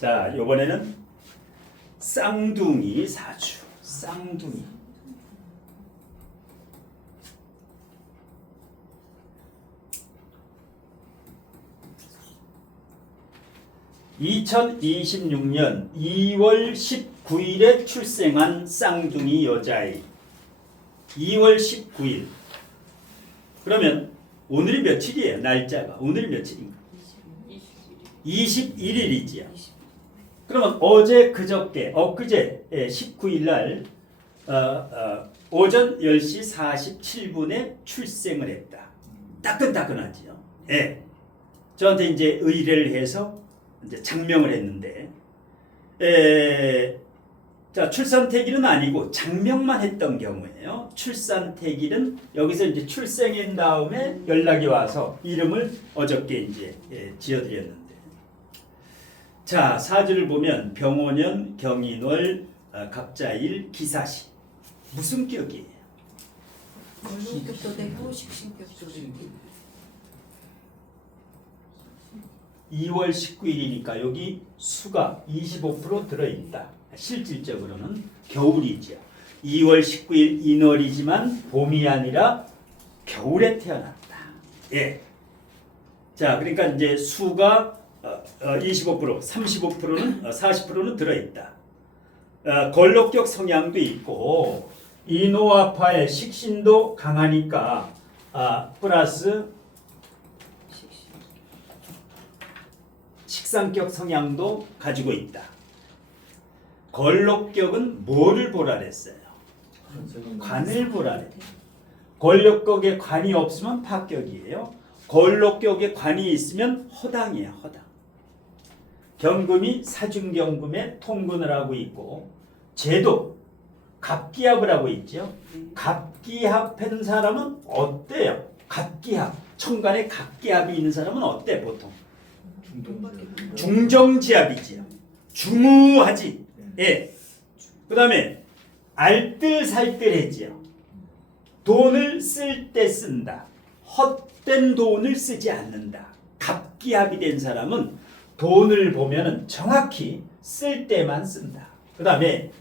자, 요번에는 쌍둥이 사주. 쌍둥이. (2026년 2월 19일에) 출생한 쌍둥이 여자아이. 2월 19일. 그러면 오늘이 며칠이에요? 날짜가 오늘이 며칠인가? 21일이지요. 그러면 어제 그저께 엊그제 19일 날 오전 10시 47분에 출생을 했다. 따끈따끈하지요. 예. 저한테 이제 의뢰를 해서 이제 장명을 했는데, 자, 출산태기는 아니고 장명만 했던 경우에요. 출산태기는 여기서 이제 출생한 다음에 연락이 와서 이름을 어저께 이제 지어드렸는데, 자, 사주를 보면 병원년, 경인월, 갑자일, 기사시. 무슨 격이에요? 월급도 되고 식신격도 되고. 2월 19일이니까 여기 수가 25% 들어있다. 실질적으로는 겨울이죠. 2월 19일 인월이지만 봄이 아니라 겨울에 태어났다. 예. 자, 그러니까 이제 수가 25%, 35%는 40%는 들어있다. 걸록격 성향도 있고 인호화파의 식신도 강하니까 플러스 식상격 성향도 가지고 있다. 걸록격은 뭐를 보라 그랬어요? 관을 보라 그랬어요. 걸록격에 관이 없으면 파격이에요. 걸록격에 관이 있으면 허당이에요. 허당. 경금이 사중경금에 통근을 하고 있고, 제도 갑기합을 하고 있죠. 갑기합한 사람은 어때요? 갑기합, 천간에 갑기합이 있는 사람은 어때 보통? 중정지합이지요. 중후하지. 예. 그 다음에 알뜰살뜰해지요. 돈을 쓸 때 쓴다. 헛된 돈을 쓰지 않는다. 갑기합이 된 사람은 돈을 보면은 정확히 쓸 때만 쓴다. 그 다음에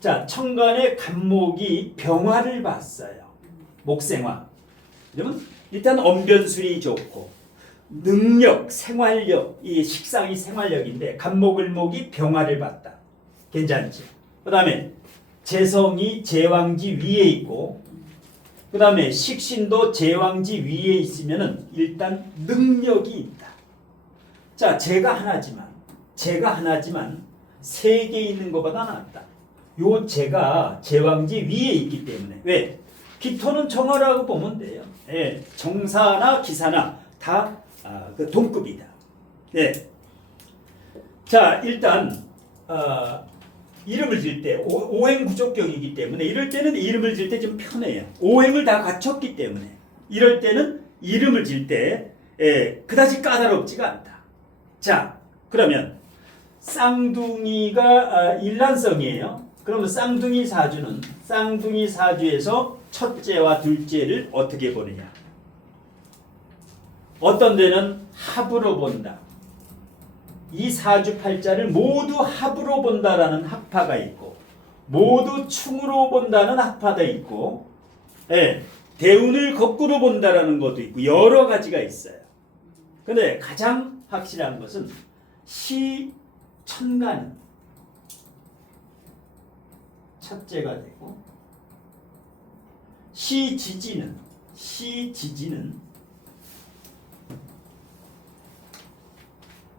자, 천간의 간목이 병화를 봤어요. 목생화. 그러면 일단 언변술이 좋고 능력, 생활력, 이 식상이 생활력인데 간목을목이 병화를 봤다. 괜찮지? 그 다음에 재성이 제왕지 위에 있고, 그 다음에 식신도 제왕지 위에 있으면은 일단 능력이 있다. 자, 제가 하나지만 세 개 있는 것보다 낫다. 요 제가 제왕지 위에 있기 때문에. 왜? 기토는 정화라고 보면 돼요. 예, 정사나 기사나 다 그 동급이다. 네. 자, 일단 이름을 질 때 오행구족격이기 때문에 이럴 때는 이름을 질 때 좀 편해요. 오행을 다 갖췄기 때문에 이럴 때는 이름을 질 때 그다지 까다롭지가 않다. 자, 그러면 쌍둥이가 일란성이에요. 그러면 쌍둥이 사주는 쌍둥이 사주에서 첫째와 둘째를 어떻게 보느냐? 어떤 데는 합으로 본다. 이 사주 팔자를 모두 합으로 본다라는 학파가 있고, 모두 충으로 본다는 학파도 있고, 대운을 거꾸로 본다라는 것도 있고, 여러 가지가 있어요. 근데 가장 확실한 것은 시천간은 첫째가 되고, 시지지는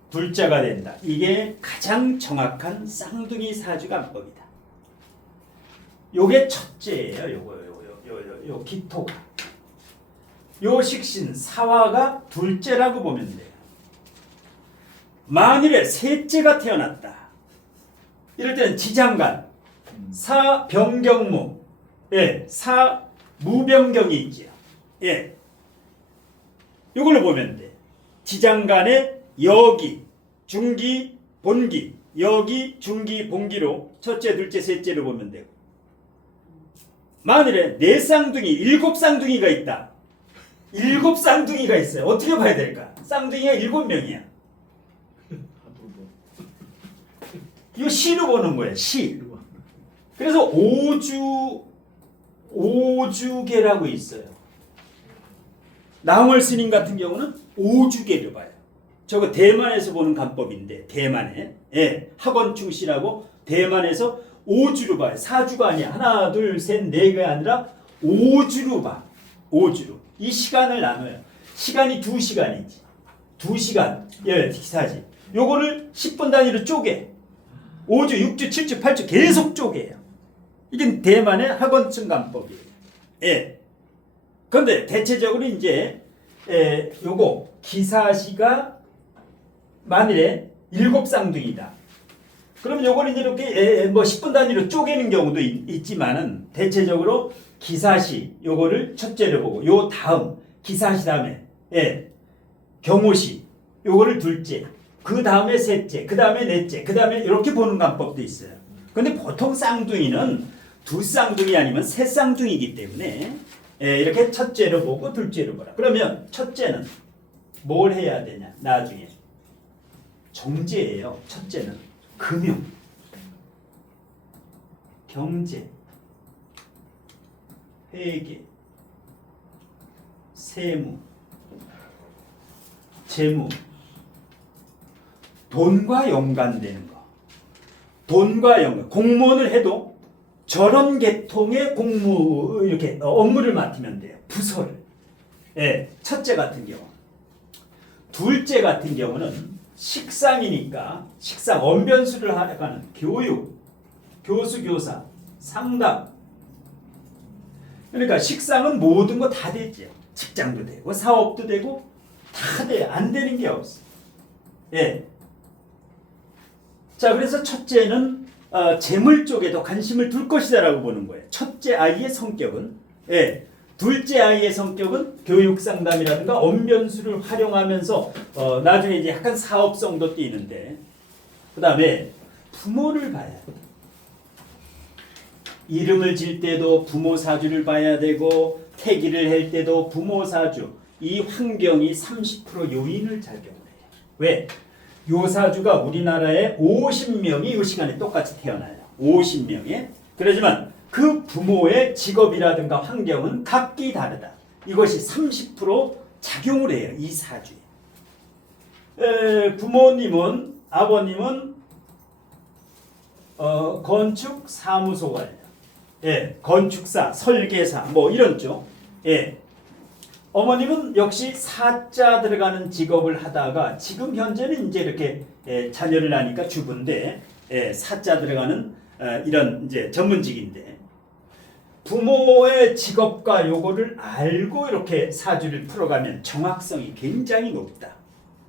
둘째가 된다. 이게 가장 정확한 쌍둥이 사주 간법이다. 요게 첫째예요. 요 기토가. 요 식신 사화가 둘째라고 보면 돼요. 만일에 셋째가 태어났다. 이럴 때는 지장간, 사병경무, 사무병경이 있지요. 예. 요걸로 보면 돼. 지장간에 여기, 중기, 본기, 여기, 중기, 본기로 첫째, 둘째, 셋째를 보면 되고, 만일에 네 쌍둥이, 일곱 쌍둥이가 있다. 일곱 쌍둥이가 있어요. 어떻게 봐야 될까? 쌍둥이가 7명이야. 이거 시로 보는 거예요. 시. 그래서 오주계라고 있어요. 낭월 스님 같은 경우는 오주계를 봐요. 저거 대만에서 보는 관법인데 대만에 학원 충실하고 대만에서 오주로 봐요. 사주가 아니야. 하나 둘 셋 네 개가 아니라 오주로 봐. 오주로. 이 시간을 나눠요. 시간이 2시간이지. 2시간. 기사지. 요거를 10분 단위로 쪼개. 5주, 6주, 7주, 8주 계속 쪼개요. 이게 대만의 학원층 관법이에요. 그런데 대체적으로 이제 요거 기사시가 만일에 7쌍둥이다. 그럼 요거는 이제 이렇게 뭐 10분 단위로 쪼개는 경우도 있지만은 대체적으로 기사시 요거를 첫째로 보고 요 다음 기사시 다음에 경호시 요거를 둘째, 그 다음에 셋째, 그 다음에 넷째, 그 다음에 이렇게 보는 관법도 있어요. 근데 보통 쌍둥이는 2쌍둥이 아니면 3쌍둥이이기 때문에 이렇게 첫째로 보고 둘째로 보라. 그러면 첫째는 뭘 해야 되냐? 나중에 정제예요. 첫째는 금융, 경제, 회계, 세무, 재무, 돈과 연관되는 거. 돈과 연관. 공무원을 해도 저런 계통의 이렇게 업무를 맡으면 돼요. 부서를. 첫째 같은 경우. 둘째 같은 경우는 식상이니까 식상 언변수를 하는 교육, 교수, 교사, 상담. 그러니까 식상은 모든 거 다 되죠. 직장도 되고 사업도 되고 다 돼요. 안 되는 게 없어. 자, 그래서 첫째는 재물 쪽에도 관심을 둘 것이다라고 보는 거예요. 첫째 아이의 성격은 둘째 아이의 성격은 교육 상담이라든가 언변수를 활용하면서 나중에 이제 약간 사업성도 띄는데 그다음에 부모를 봐야 돼. 이름을 질 때도 부모 사주를 봐야 되고 태기를 할 때도 부모 사주. 이 환경이 30% 요인을 작용을 해요. 왜? 요 사주가 우리나라에 50명이 이 시간에 똑같이 태어나요. 50명에. 그렇지만 그 부모의 직업이라든가 환경은 각기 다르다. 이것이 30% 작용을 해요. 이 사주에. 부모님은 아버님은 건축 사무소 관련. 건축사, 설계사 뭐 이런 쪽. 어머님은 역시 사자 들어가는 직업을 하다가 지금 현재는 이제 이렇게 자녀를 낳으니까 주부인데 사자 들어가는 이런 이제 전문직인데 부모의 직업과 요거를 알고 이렇게 사주를 풀어가면 정확성이 굉장히 높다.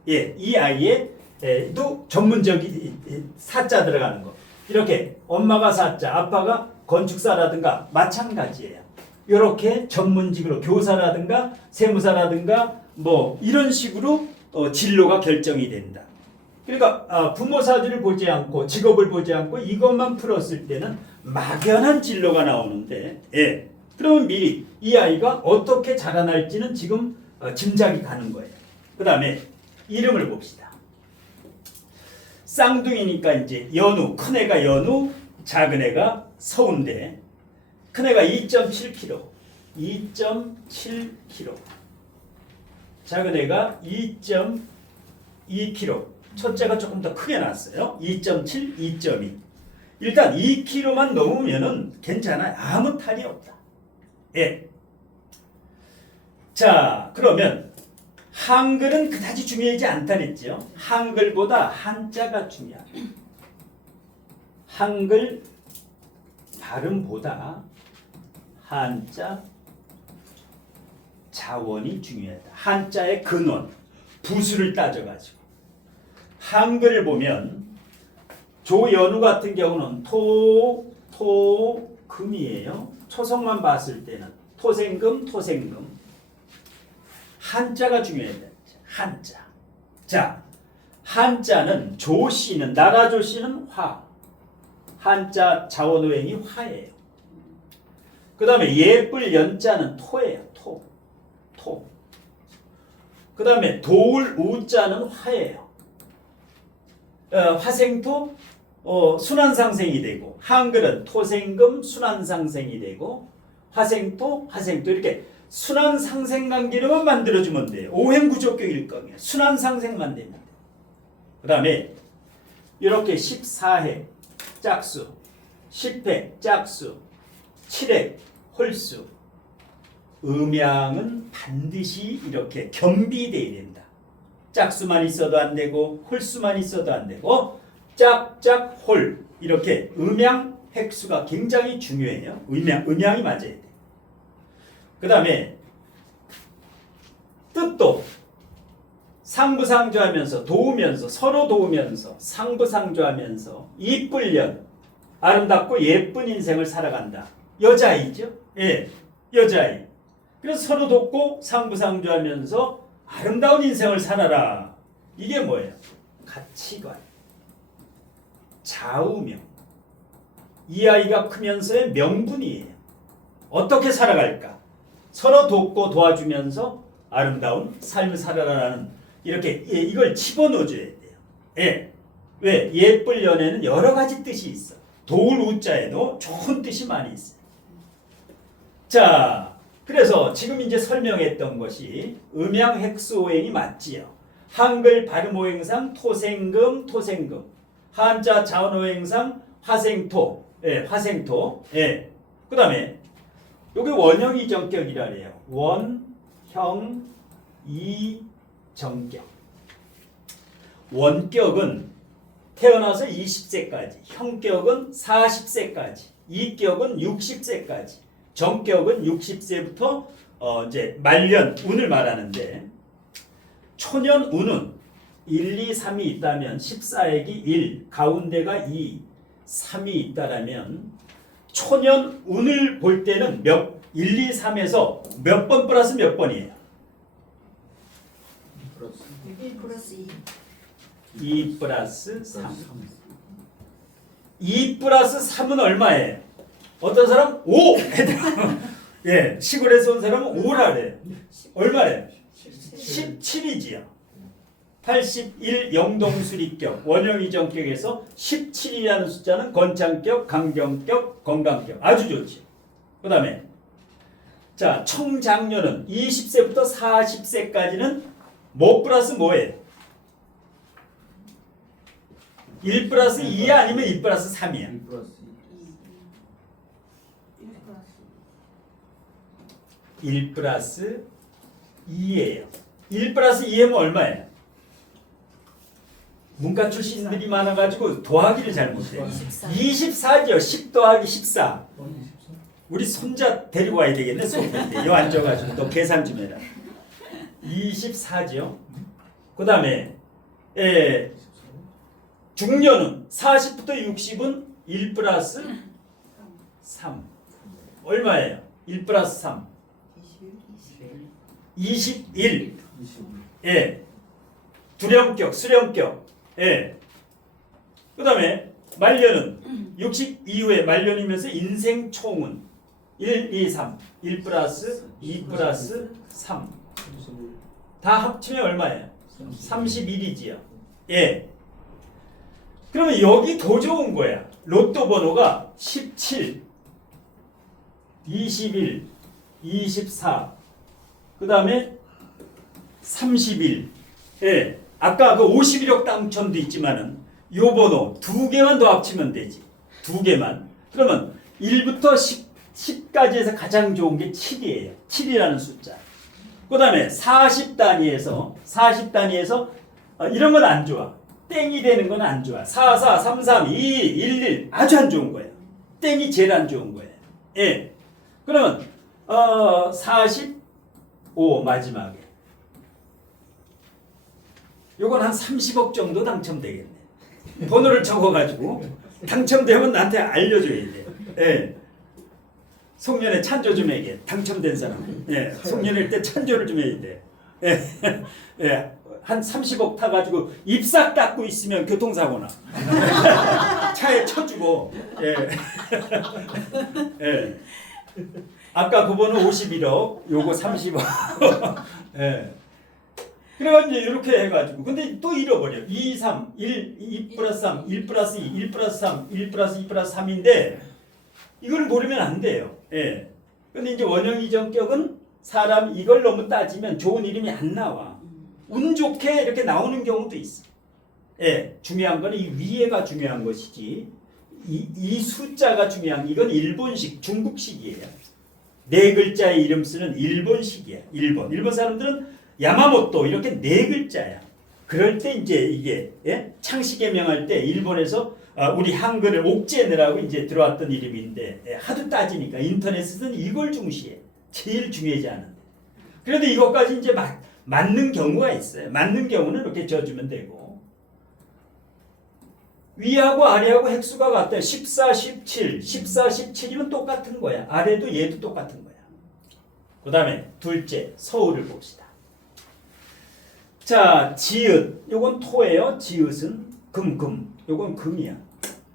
이 아이에도 전문적인 사자 들어가는 거 이렇게 엄마가 사자, 아빠가 건축사라든가 마찬가지예요. 이렇게 전문직으로 교사라든가 세무사라든가 뭐 이런 식으로 진로가 결정이 된다. 그러니까 부모 사주를 보지 않고 직업을 보지 않고 이것만 풀었을 때는 막연한 진로가 나오는데 그러면 미리 이 아이가 어떻게 자라날지는 지금 짐작이 가는 거예요. 그 다음에 이름을 봅시다. 쌍둥이니까 이제 연우, 큰애가 연우, 작은애가 서운데 큰애가 2.7kg, 2.7kg. 작은애가 2.2kg. 첫째가 조금 더 크게 났어요. 2.7, 2.2. 일단 2kg만 넘으면은 괜찮아요. 아무 탈이 없다. 자, 그러면 한글은 그다지 중요하지 않다 그랬죠. 한글보다 한자가 중요하다. 한글 발음보다 한자 자원이 중요하다. 한자의 근원, 부수를 따져가지고 한글을 보면 조연우 같은 경우는 토금이에요. 초성만 봤을 때는 토생금, 토생금. 한자가 중요하다. 한자. 자, 한자는 조씨는 나라조씨는 화. 한자 자원오행이 화예요. 그 다음에 예쁠 연자는 토예요. 토. 그 다음에 도울 우자는 화예요. 화생토 순환상생이 되고 한글은 토생금 순환상생이 되고 화생토 이렇게 순환상생관계로만 만들어주면 돼요. 오행구조격일 거예요. 순환상생만 되면 돼요. 그 다음에 이렇게 14핵 짝수 10핵 짝수 7핵 홀수 음양은 반드시 이렇게 겸비되어야 된다. 짝수만 있어도 안 되고 홀수만 있어도 안 되고 짝짝 홀 이렇게 음양 획수가 굉장히 중요해요. 음양이 맞아야 돼. 그 다음에 뜻도 상부상조하면서 도우면서 서로 도우면서 상부상조하면서 이쁠년 아름답고 예쁜 인생을 살아간다. 여자아이죠. 예, 여자아이. 그래서 서로 돕고 상부상조하면서 아름다운 인생을 살아라. 이게 뭐예요? 가치관, 좌우명. 이 아이가 크면서의 명분이에요. 어떻게 살아갈까? 서로 돕고 도와주면서 아름다운 삶을 살아라라는 이렇게 이걸 집어넣어줘야 돼요. 예. 왜? 예쁠 연애는 여러 가지 뜻이 있어. 도울 우자에도 좋은 뜻이 많이 있어요. 자, 그래서 지금 이제 설명했던 것이 음양획수오행이 맞지요. 한글 발음오행상 토생금 한자 자원오행상 화생토 화생토. 예. 그 다음에 여기 원형이정격이라 그래요. 원형이정격. 원격은 태어나서 20세까지, 형격은 40세까지, 이격은 60세까지, 정격은 60세부터 이제 말년 운을 말하는데 초년 운은 1, 2, 3이 있다면 14액이 1, 가운데가 2, 3이 있다라면 초년 운을 볼 때는 1, 2, 3에서 몇 번 플러스 몇 번이에요? 1 플러스 2. 2 플러스 3. 2 플러스 3은 얼마예요? 어떤 사람 5! 예, 시골에서 온 사람은 5라 그래요. 얼마예요? 17이지요. 81 영동수리격 원형이정격에서 17이라는 숫자는 건창격, 강경격, 건강격 아주 좋지. 그 다음에 자 청장년은 20세부터 40세까지는 뭐 플러스 뭐예요? 1 플러스 2야 아니면 2 플러스 3이야? 1 플러스 1 플러스 2예요. 1 플러스 2하면 얼마예요? 문과 출신들이 많아가지고 더하기를 잘 못해요. 24죠. 10 더하기 14. 우리 손자 데리고 와야 되겠네. 손자인데 요 앉아가지고 너 계산 좀 해라. 24죠. 그 다음에 중년은 40부터 60은 1 플러스 3. 얼마예요? 1 플러스 3. 21. 예. 두령격, 수령격. 예. 그 다음에 말년은 60 이후에 말년이면서 인생 총은 1, 2, 3. 1 플러스 2 플러스 3. 다 합치면 얼마예요? 31이지요. 예. 그러면 여기 더 좋은 거야. 로또 번호가 17, 21, 24, 그 다음에 31. 예. 아까 그 51억 당첨도 있지만은 요 번호 두 개만 더 합치면 되지. 두 개만. 그러면 1부터 10까지에서 가장 좋은 게 7이에요. 7이라는 숫자. 그 다음에 40단위에서 이런 건 안 좋아. 땡이 되는 건 안 좋아. 4, 4, 3, 3, 2, 1, 1 아주 안 좋은 거예요. 땡이 제일 안 좋은 거예요. 예. 그러면 45 마지막에 요건 한 30억 정도 당첨되겠네. 번호를 적어가지고 당첨되면 나한테 알려줘야 돼. 예. 송년회 찬조 좀 해게. 당첨된 사람. 예. 송년회 때 찬조를 좀 해야 돼. 예. 예. 한 30억 타가지고 입싹 닦고 있으면 교통사고나. 차에 쳐주고. 예. 예. 아까 그번은 51억, 요거 30억. 예. 그래가지고 이렇게 해가지고 근데 또 잃어버려. 2, 3, 2 플러스 3, 1 플러스 2, 1 플러스 3, 1 플러스 2 플러스 3인데 이걸 모르면 안 돼요. 예. 근데 이제 원형 이정격은 사람 이걸 너무 따지면 좋은 이름이 안 나와. 운 좋게 이렇게 나오는 경우도 있어. 예. 중요한 거는 이 위에가 중요한 것이지 이 숫자가 중요한 이건 일본식, 중국식이에요. 네 글자의 이름 쓰는 일본식이야. 일본 사람들은 야마모토 이렇게 네 글자야. 그럴 때 이제 이게 예? 창씨개명할 때 일본에서 우리 한글을 옥제느라고 이제 들어왔던 이름인데 예, 하도 따지니까 인터넷에서는 이걸 중시해. 제일 중요하지 않은데. 그런데 이것까지 이제 맞는 경우가 있어요. 맞는 경우는 이렇게 지어주면 되고 위하고 아래하고 획수가 같아요. 14, 17, 14, 17이면 똑같은 거야. 아래도 얘도 똑같은 거야. 그 다음에 둘째 서울을 봅시다. 자, 지읒. 요건 토예요. 지읒은 금. 요건 금이야.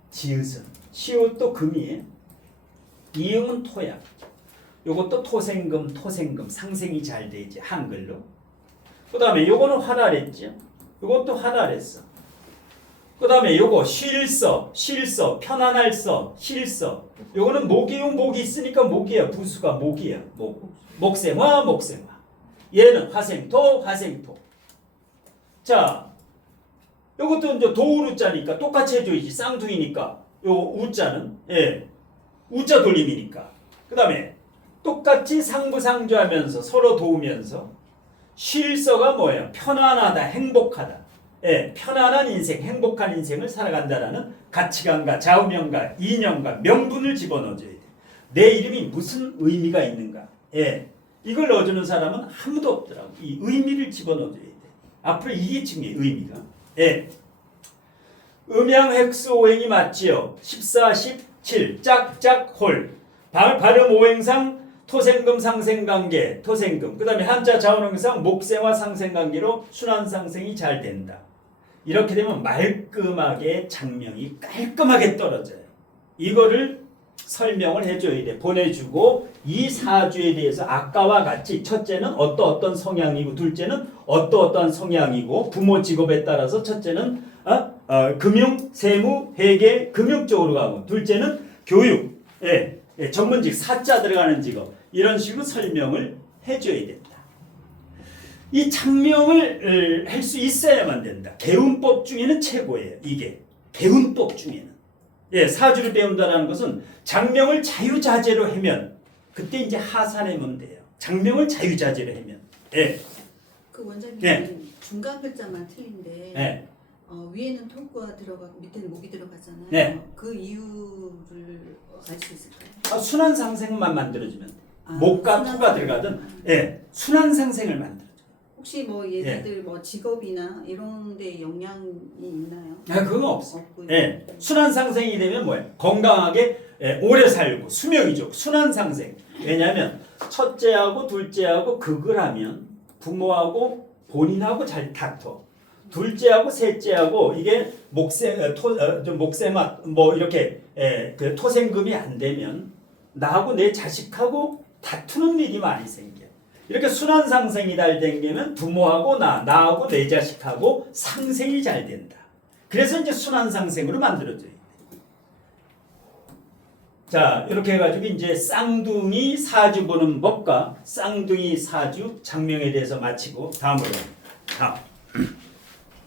지읒은. 시옷도 금이에요. 이응은 토야. 요것도 토생금. 상생이 잘 되지. 한글로. 그 다음에 요거는 활활했죠. 요것도 활활했어. 그 다음에 요거 쉴서. 편안할 서. 쉴서. 요거는 목이요. 목이 있으니까 목이야. 부수가 목이야. 목생화. 얘는 화생토. 자, 요것도 이제 도우루자니까 똑같이 해줘야지. 쌍둥이니까. 요 우자는 예, 우자 돌림이니까. 그 다음에 똑같이 상부상조하면서 서로 도우면서 쉴서가 뭐예요? 편안하다, 행복하다. 예, 편안한 인생, 행복한 인생을 살아간다라는 가치관과 좌우명과 이념과 명분을 집어넣어줘야 돼. 내 이름이 무슨 의미가 있는가? 예, 이걸 넣어주는 사람은 아무도 없더라고. 이 의미를 집어넣어줘야 돼. 앞으로 이게 중요해. 의미가. 예. 음양 획수 오행이 맞지요. 14, 17 짝짝 홀. 발음 오행상 토생금 상생관계 토생금. 그 다음에 한자 자원행상 목생화 상생관계로 순환상생이 잘 된다. 이렇게 되면 말끔하게 장명이 깔끔하게 떨어져요. 이거를 설명을 해줘야 돼. 보내주고 이 사주에 대해서 아까와 같이 첫째는 어떤 성향이고 둘째는 어떠한 성향이고 부모 직업에 따라서 첫째는 금융, 세무, 회계, 금융 쪽으로 가고 둘째는 교육, 전문직, 사자 들어가는 직업 이런 식으로 설명을 해줘야 된다. 이 장명을 할 수 있어야만 된다. 개운법 중에는 최고예요. 이게 개운법 중에는. 사주를 배운다는 것은 장명을 자유자재로 하면 그때 이제 하산하면 돼요. 장명을 자유자재로 하면. 그 원장님 네. 중간 글자만 틀린데 네. 위에는 토가 들어가고 밑에는 목이 들어가잖아요. 네. 그 이유를 알 수 있을까요? 순환 상생만 만들어주면 돼. 목과 토가 들어가든 순환 상생을 만들어줘. 혹시 뭐 얘네들 뭐 직업이나 이런 데 영향이 있나요? 그건 없어. 없고요. 순환 상생이 되면 뭐예요? 건강하게 오래 살고 수명이죠. 순환 상생. 왜냐하면 첫째하고 둘째하고 극을 하면 부모하고 본인하고 잘 다퉈. 둘째하고 셋째하고 이게 목생화 뭐 이렇게 그 토생금이 안 되면 나하고 내 자식하고 다투는 일이 많이 생겨. 이렇게 순환 상생이 잘 되면 부모하고 나하고 내 자식하고 상생이 잘 된다. 그래서 이제 순환 상생으로 만들어져요. 자, 이렇게 해가지고 이제 쌍둥이 사주 보는 법과 쌍둥이 사주 장명에 대해서 마치고 다음으로 다음.